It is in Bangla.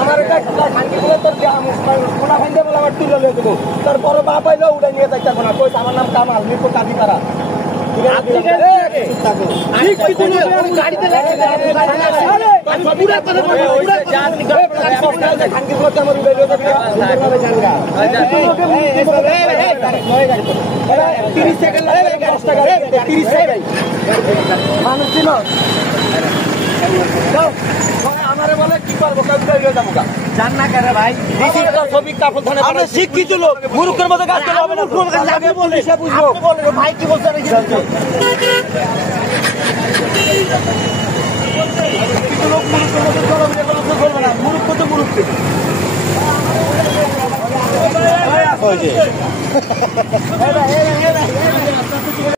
আমার এটা খানকিগুলো তোর কোনা খাইতে বলে আমার তুলে নিয়ে দেবো তোর বড় বাপ আইলো উঠে নিয়ে যাইতে না কইস আমার নাম কামাল মিরপুর কাঁদিপাড়া মানুষ ছিল আমারে বলে কি করবো যাবো জান না কেন ভাই আমরা শিক্ষিত লোক মূর্খের মতো কাজ করলে হবে না ভাই কি বলছে লোক মূর্খের মতো চলবে না মূর্খ তো মূর্খ